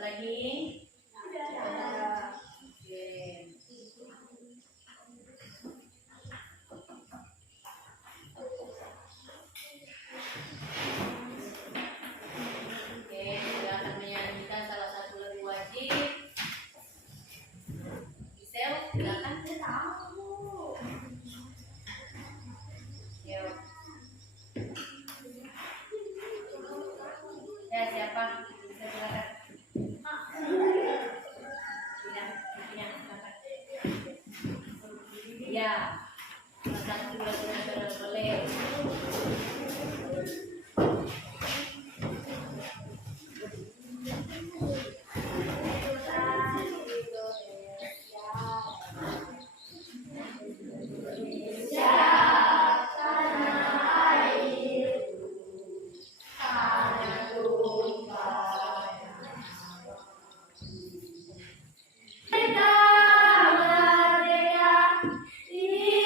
Lagi. Silakan menyanyikan salah satu lagu wajib. Isel, silakan. Yuk. Ya, siapa? Silakan. Ya, salah satu lagu nasional boleh. Kita merdeka di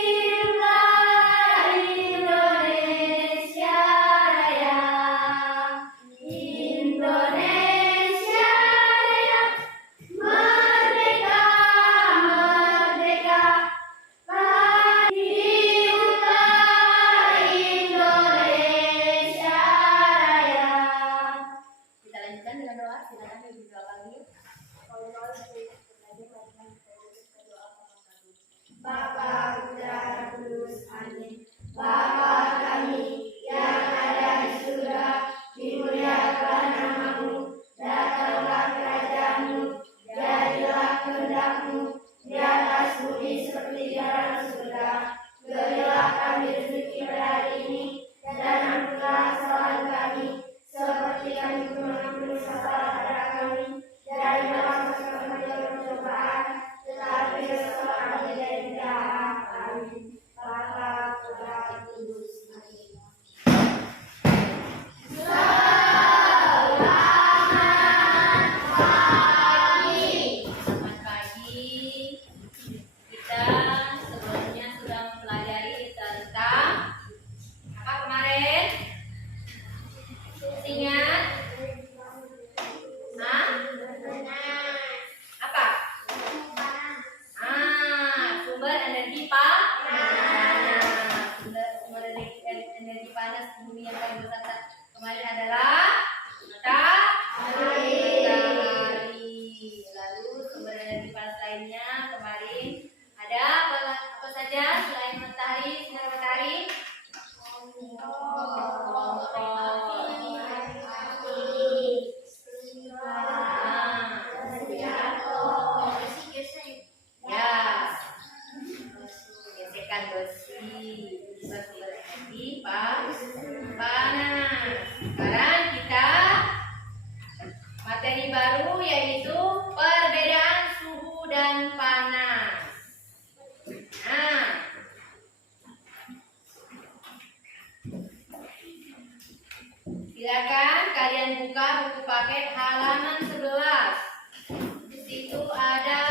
kalian buka buku paket halaman 11. Di situ ada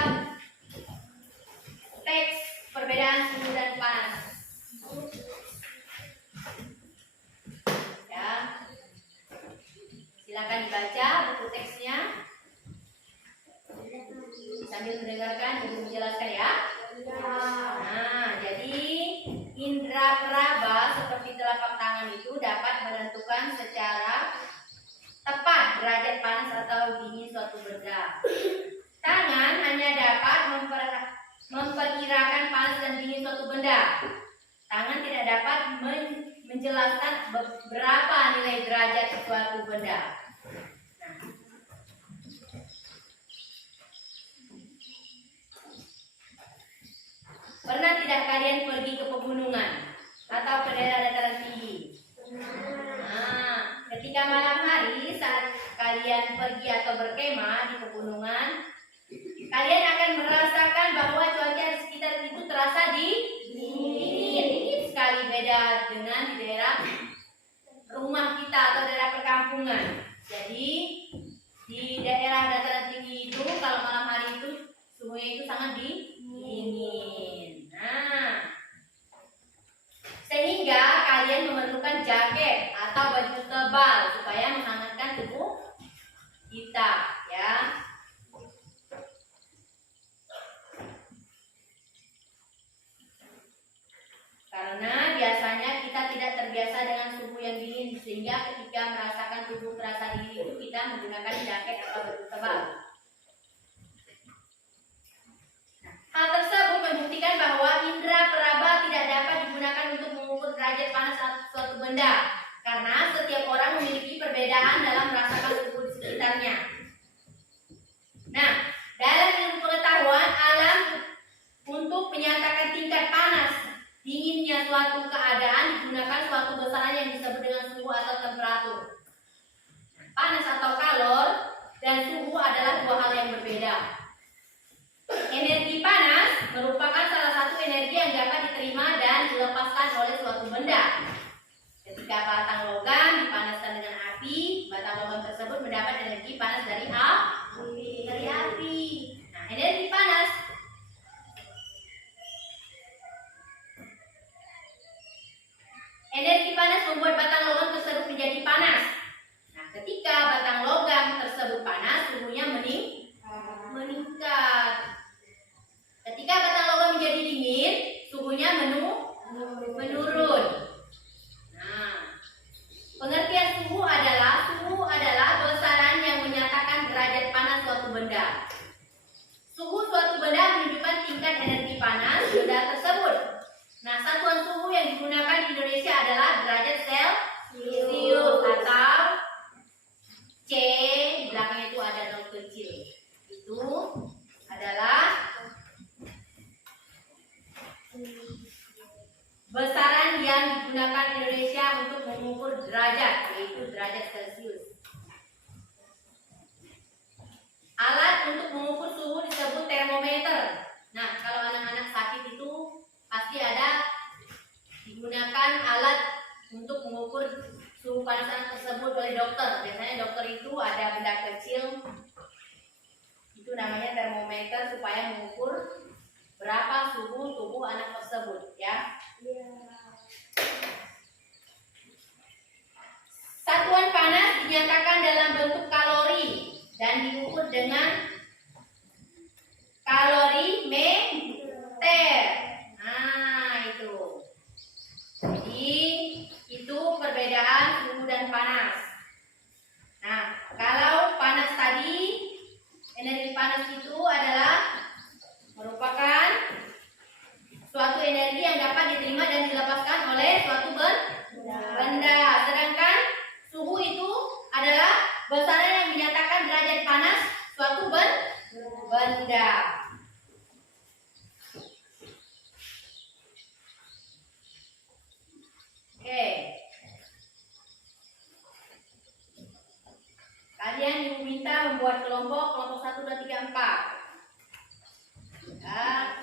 teks perbedaan suhu dan panas. Ya. Silakan dibaca buku teksnya. Sambil mendengarkan ibu menjelaskan ya. Nah, jadi indera peraba seperti telapak tangan itu dapat menentukan secara tepat derajat panas atau dingin suatu benda. Tangan hanya dapat memperkirakan panas dan dingin suatu benda. Tangan tidak dapat menjelaskan berapa nilai derajat suatu benda. Pernah tidak kalian pergi ke pegunungan atau ke daerah dataran tinggi? Nah, ketika malam hari saat kalian pergi atau berkemah di pegunungan, kalian akan merasakan bahwa cuaca di sekitar itu terasa dingin sekali, beda dengan di daerah rumah kita atau daerah perkampungan. Jadi di daerah dataran tinggi itu kalau malam hari itu suhunya itu sangat dingin. Nah, sehingga kalian memerlukan jaket atau baju tebal supaya menghangatkan tubuh kita, ya. Karena biasanya kita tidak terbiasa dengan suhu yang dingin, sehingga ketika merasakan tubuh terasa dingin itu kita menggunakan jaket atau baju tebal. Hal tersebut membuktikan bahwa indera peraba tidak dapat digunakan untuk mengukur derajat panas suatu benda, karena setiap orang memiliki perbedaan dalam merasakan suhu di sekitarnya. Nah, dalam ilmu pengetahuan alam, untuk menyatakan tingkat panas dinginnya suatu keadaan digunakan suatu besaran yang disebut dengan suhu atau temperatur. Panas atau kalor dan suhu adalah dua hal yang berbeda. Energi panas merupakan salah satu energi yang dapat diterima dan dilepaskan oleh suatu benda. Ketika batang logam dipanaskan dengan api, batang logam tersebut mendapat energi panas dari api. Nah, energi panas membuat batang logam tersebut menjadi panas. Nah, ketika batang logam tersebut panas, suhunya meningkat. Ketika batang logam menjadi dingin, suhunya menurun. Nah, pengertian suhu adalah besaran yang menyatakan derajat panas suatu benda. Suhu suatu benda menunjukkan tingkat energi panas benda tersebut. Nah, satuan suhu yang digunakan di Indonesia adalah derajat Celcius atau C, di belakangnya itu ada nol kecil. Itu adalah besaran yang digunakan di Indonesia untuk mengukur derajat, yaitu derajat Celcius. Alat untuk mengukur suhu disebut termometer. Nah, kalau anak-anak sakit itu pasti ada digunakan alat untuk mengukur suhu panas tersebut oleh dokter. Biasanya dokter itu ada benda kecil, itu namanya termometer, supaya mengukur berapa suhu tubuh anak tersebut, ya. Satuan panas dinyatakan dalam bentuk kalori dan diukur dengan kalorimeter. Nah, itu. Jadi itu perbedaan suhu dan panas. Nah, kalau panas tadi, energi panas itu adalah merupakan suatu energi yang dapat diterima dan dilepaskan oleh suatu benda. Sedangkan suhu itu adalah besaran yang menyatakan derajat panas suatu benda. Oke. Kalian diminta membuat kelompok 1, 2, 3, 4. Ya.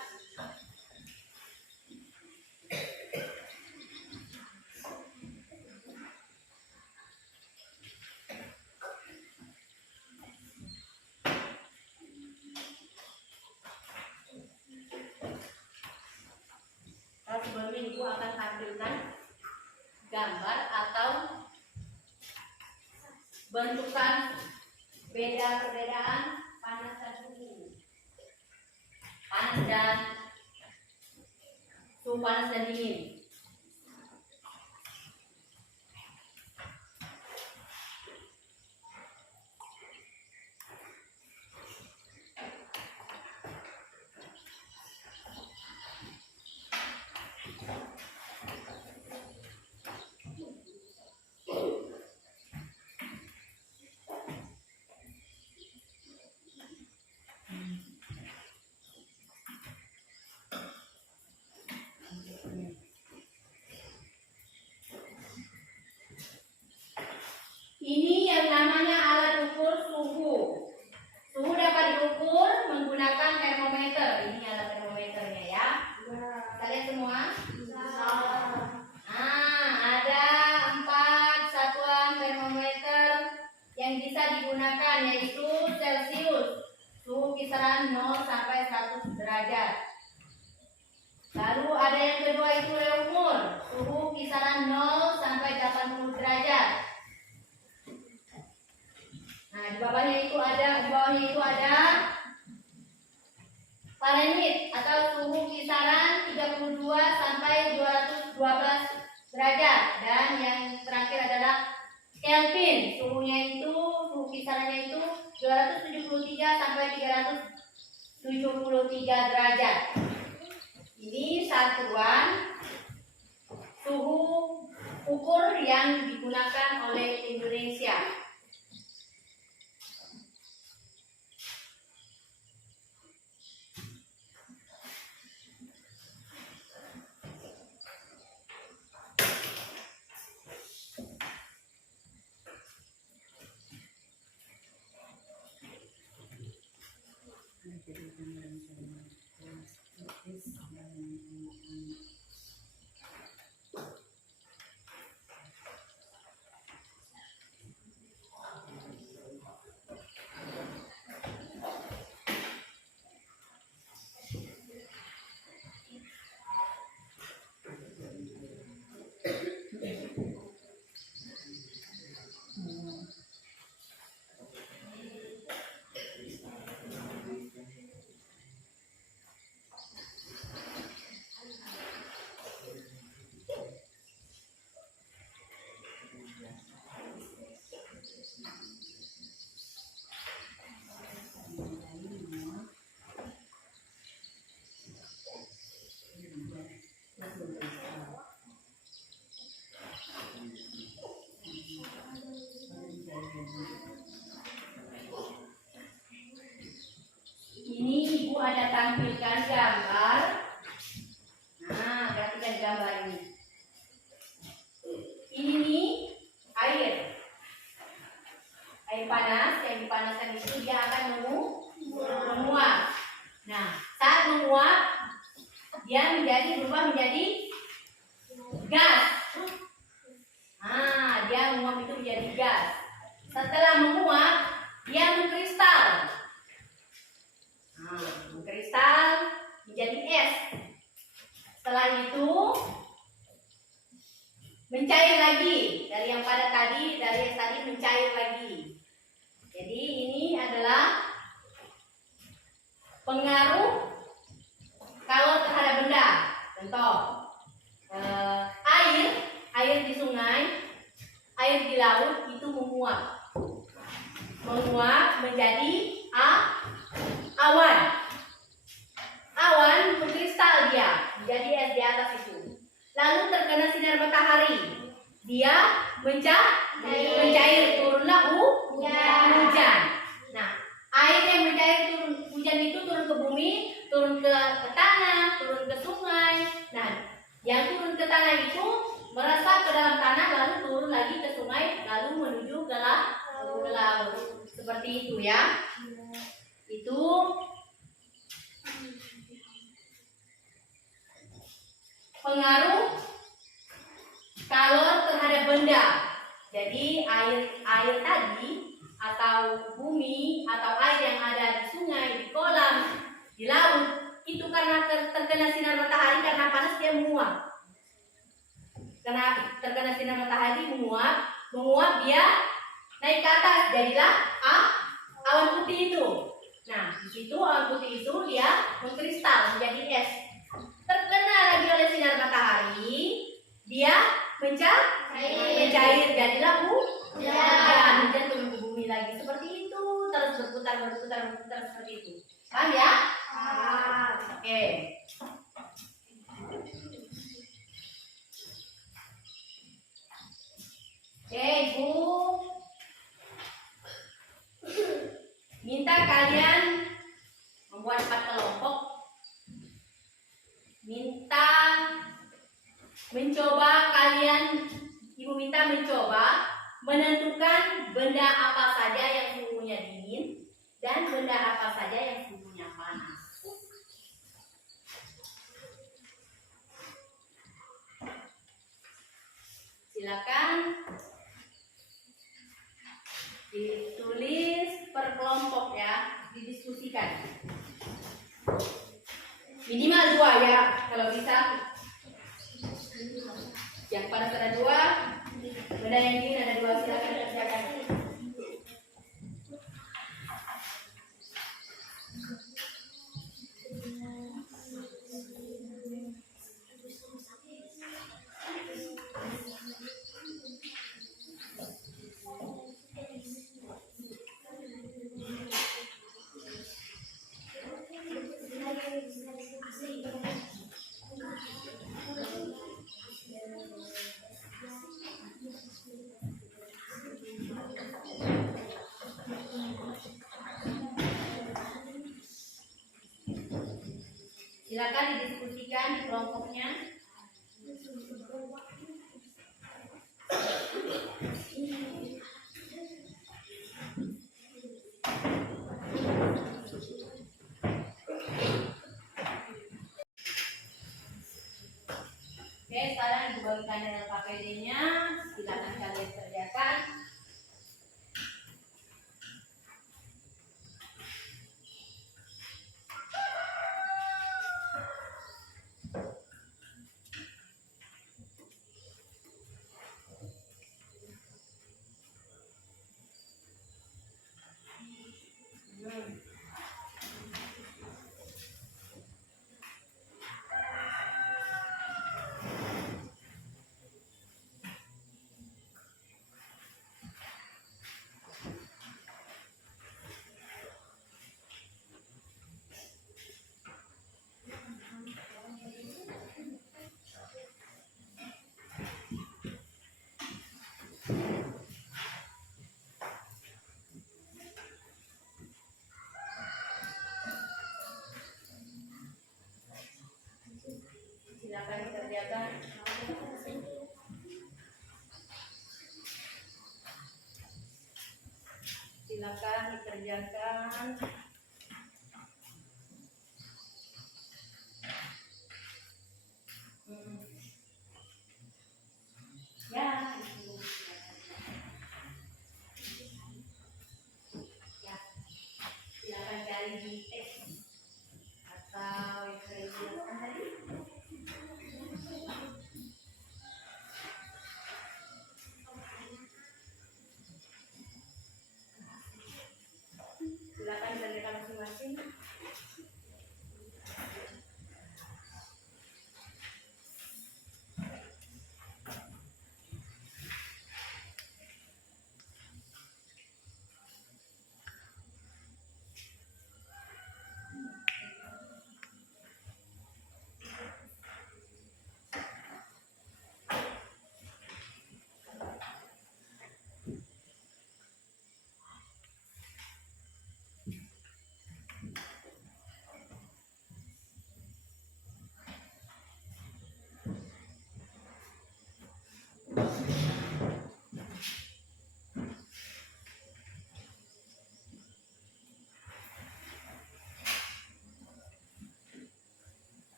Tapi sebelumnya Ibu akan tampilkan gambar atau bentukan perbedaan panas dan suhu. Suhu panas dan dingin. Ini yang namanya alat ukur suhu. Suhu dapat diukur menggunakan termometer. Ini alat termometernya ya. Kita lihat semua. Ada 4 satuan termometer yang bisa digunakan, yaitu Celcius, suhu kisaran 0 sampai 100 derajat. Lalu ada yang kedua itu Reaumur, suhu kisaran 0 sampai 80 derajat. Nah, di bawahnya itu ada Fahrenheit atau suhu kisaran 32 sampai 212 derajat, dan yang terakhir adalah Kelvin, suhu kisarannya itu 273 sampai 373 derajat. Ini satuan suhu ukur yang digunakan oleh Indonesia. Ini Ibu ada tampilkan gambar. Nah, perhatikan gambar ini. Ini nih air panas yang dipanaskan itu dia akan menguap. Nah, saat menguap dia berubah menjadi gas. Dia menguap itu menjadi gas. Setelah menguap dia mengkristal. Mengkristal menjadi es. Setelah itu mencair lagi, dari yang tadi mencair lagi. Jadi ini adalah pengaruh kalor terhadap benda. Contoh, air di sungai, air di laut itu menguap menjadi awan mengkristal, dia menjadi es di atas itu. Lalu terkena sinar matahari, dia mencair, turunlah hujan. Nah, air yang mencair hujan itu turun ke bumi, turun ke tanah, turun ke sungai. Nah, yang turun ke tanah itu meresap ke dalam tanah, lalu turun lagi ke sungai, lalu menuju ke laut. Seperti itu ya. Itu pengaruh kalor terhadap benda. Jadi air tadi atau bumi atau air yang ada di sungai, di kolam, di laut itu karena terkena sinar matahari, karena panas dia menguap. Karena terkena sinar matahari menguap dia naik ke atas, jadilah awan putih itu. Nah, di situ awan putih itu dia mengkristal menjadi es. Terkena lagi oleh sinar matahari, dia mencair, jadilah hujan turun ke bumi lagi. Seperti itu, terus berputar seperti itu. Paham ya? Oke. Ibu minta kalian membuat 4 kelompok. Ibu minta mencoba menentukan benda apa saja yang suhunya dingin dan benda apa saja yang suhunya panas. Silakan ditulis per kelompok ya, didiskusikan. Minimal 2 ya, kalau bisa. Yang panas ada 2, benda yang dingin ada 2, silakan kerjakan. Silakan didiskusikan di kelompoknya. Oke, sekarang ibu bagikan LKPD-nya. Silakan kalian kerjakan. Silakan dikerjakan. Silakan dikerjakan. Ya, silakan cari di teks atau yang saya jelaskan tadi. Silakan dikerjakan masing-masing.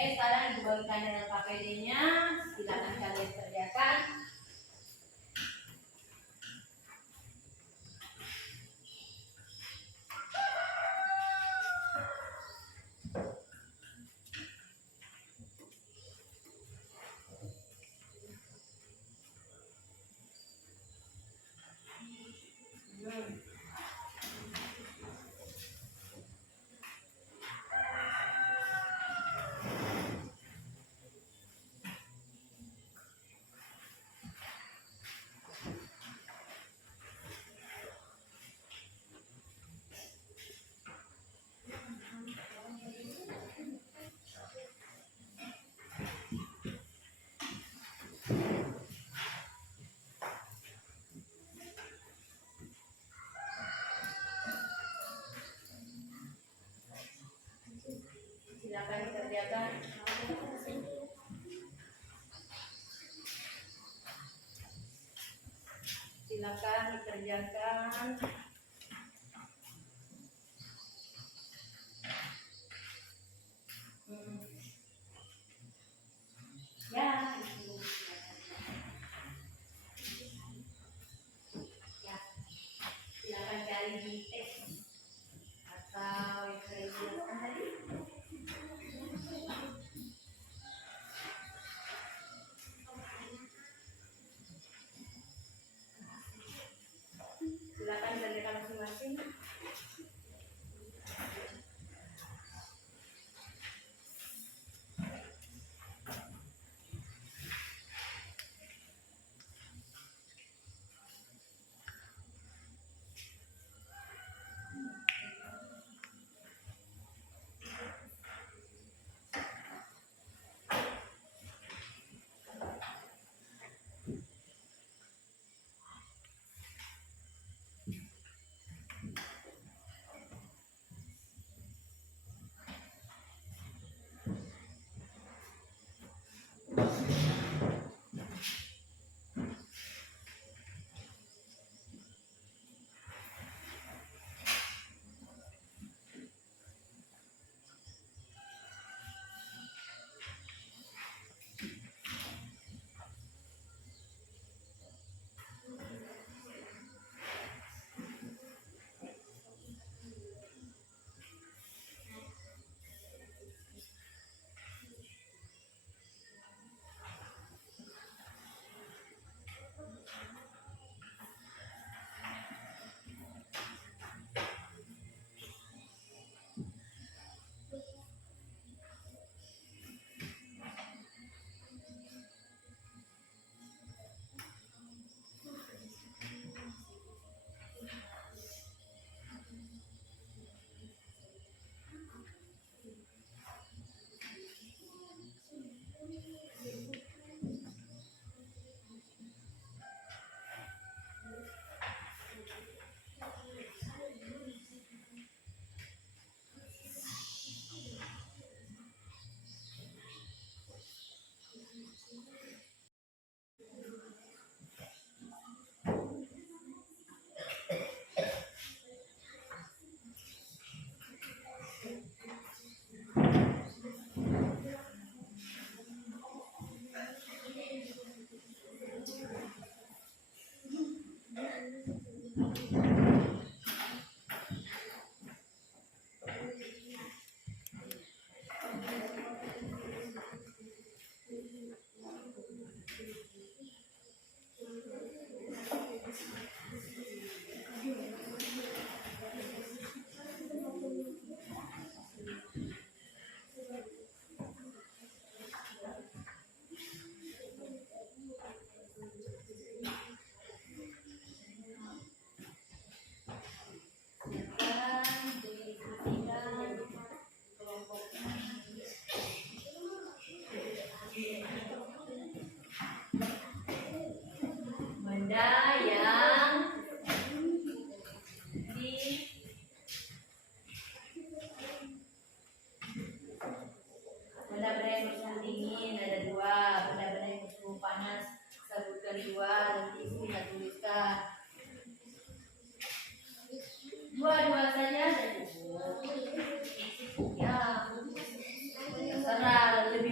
Oke, sekarang ibu bagikan dengan KPD-nya. Silakan kalian kerjakan. Silakan dikerjakan. Silakan dikerjakan. Ya, itu. Ya, silakan cari di teks atau yang saya jelaskan tadi. Silakan kerjakan.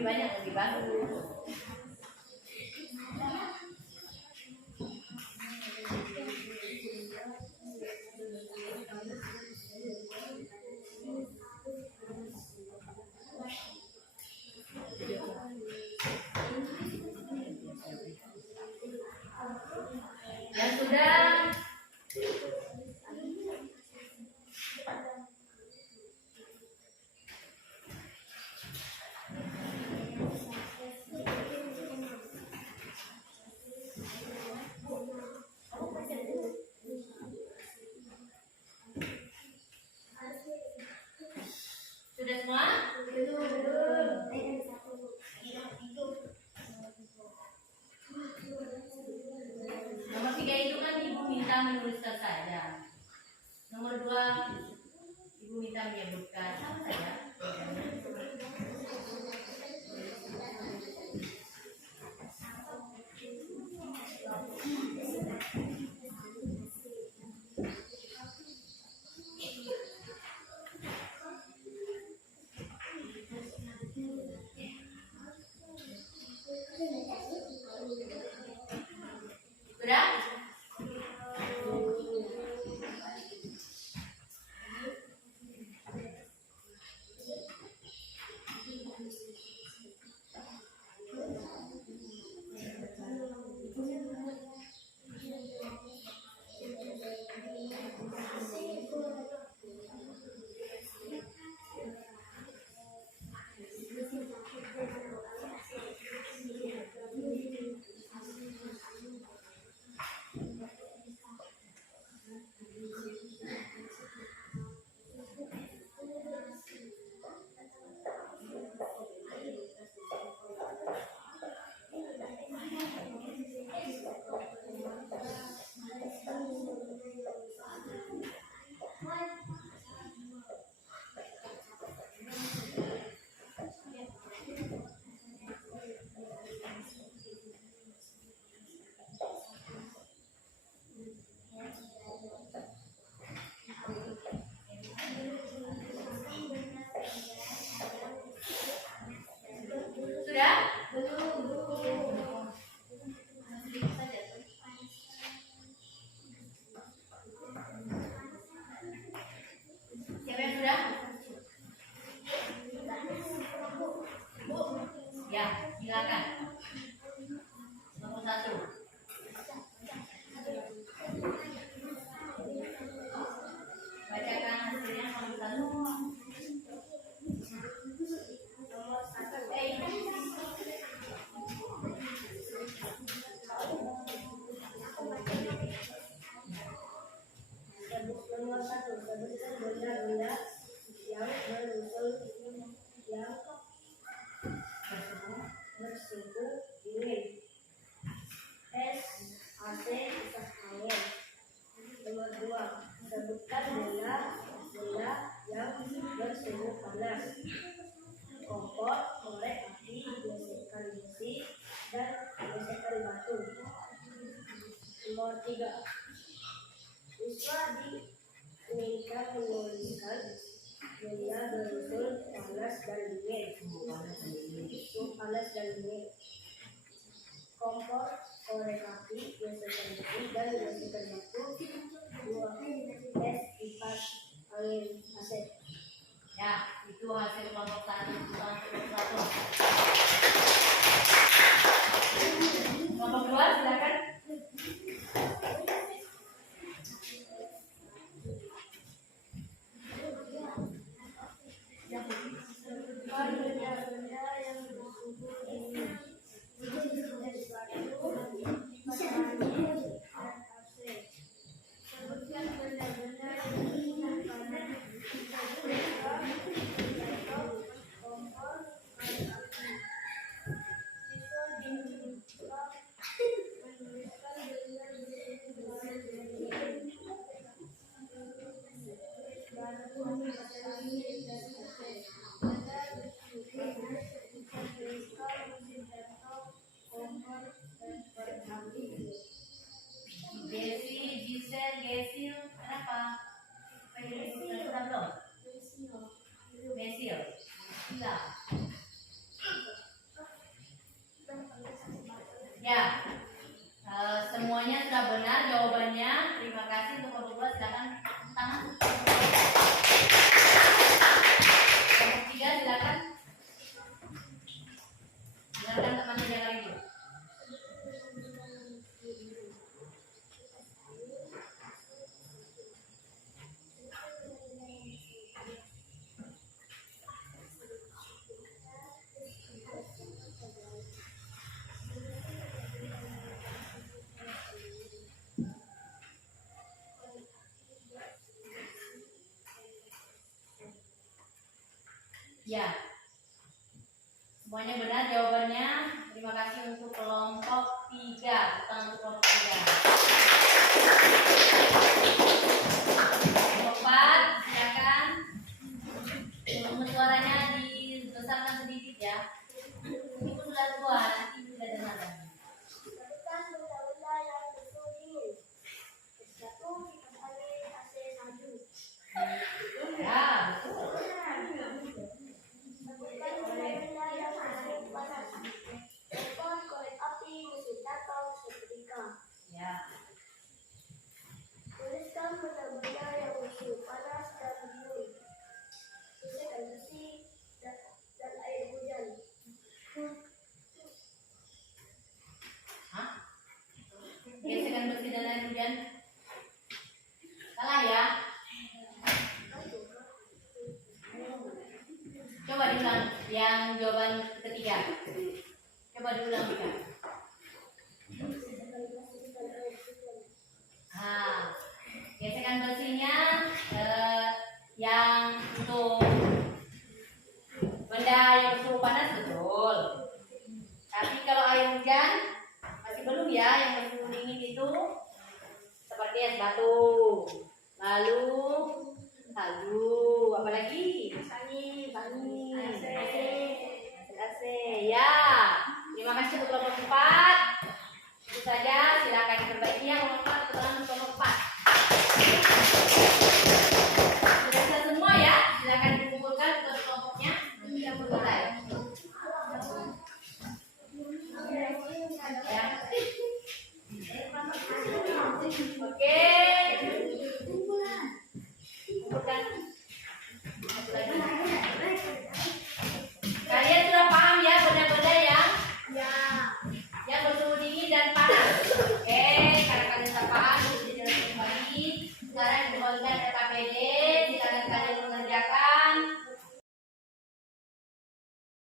banyak lebih bagus. Yang sudah semua? Nomor 3 itu kan ibu minta menuliskan saja. Nomor 2 ibu minta menyebutkan sama saja. Sudah? Siapa yang sudah? Bu? Ya, silakan. Nomor 1. Bacakan hasilnya nomor 1. Nomor 1, sebutkan benda-benda yang bersuhu dingin. Es, AC, kipas angin. Nomor 2, sebutkan benda yang bersuhu panas. Kompor, korek api, gesekan besi, dan gesekan batu. Nomor 3, siswa diminta menuliskan benda berunsur panas dan dingin. Suhu panas dan dingin. Kompor, korek api, gesekan besi, dan gesekan batu. 2. Es, kipas angin, AC. Ya, itu hasil kelompok 1. Kelompok 2 silakan. Benda-benda yang bersuhu dingin. Sebutkan benda-benda yang panas. Kompor, korek api. Siswa diminta menuliskan benda bersuhu panas dan dingin. Batu, kipas angin, dan AC. Benda bersuhu panas, kipas angin, Ya. Semuanya benar jawabannya. Terima kasih untuk kelompok 3. Bukan untuk kelompok 3. Kelompok 4, silakan. Volume suaranya dibesarkan sedikit ya. Ibu sudah tua, nanti tidak dengar lagi. Sebutkan benda-benda yang bersuhu dingin. Satu, kipas angin, AC, salju. Ya, betul. Sebutkan benda-benda yang bersuhu panas. Telepon, korek api, mesin tato, setrika. Ya. Tuliskan benda-benda yang bersuhu panas dan dingin. Gesekan besi dan air hujan. Hah? Gesekan besi dan air hujan. Salah ya. Coba diulang yang jawaban ketiga. Coba diulang juga. Gesekan besinya yang untuk benda yang bersuhu panas betul. Tapi kalau air hujan masih belum ya, yang bersuhu dingin itu seperti es batu, lalu salju, apalagi Angin, angin, AC. AC. Ya, terima kasih